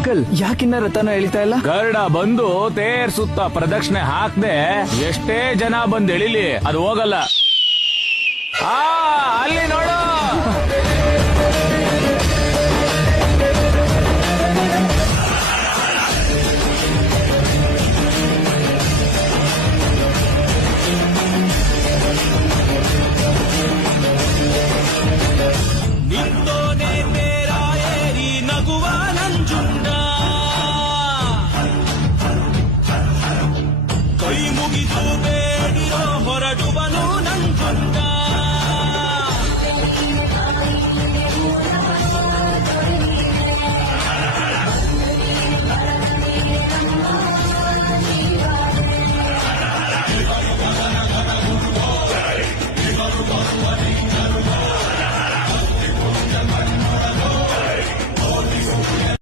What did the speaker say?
Uncle ಯಾಕಿನ್ನ ರಥನ ಎಳಿತಾ ಇಲ್ಲ? ಗರುಡ ಬಂದು ತೇರ್ ಸುತ್ತ ಪ್ರದಕ್ಷಿಣೆ ಹಾಕ್ದೆ ಎಷ್ಟೇ ಜನ ಬಂದ್ ಎಳಿಲಿ ಅದು ಹೋಗಲ್ಲ. ಅಲ್ಲಿ ನೋಡ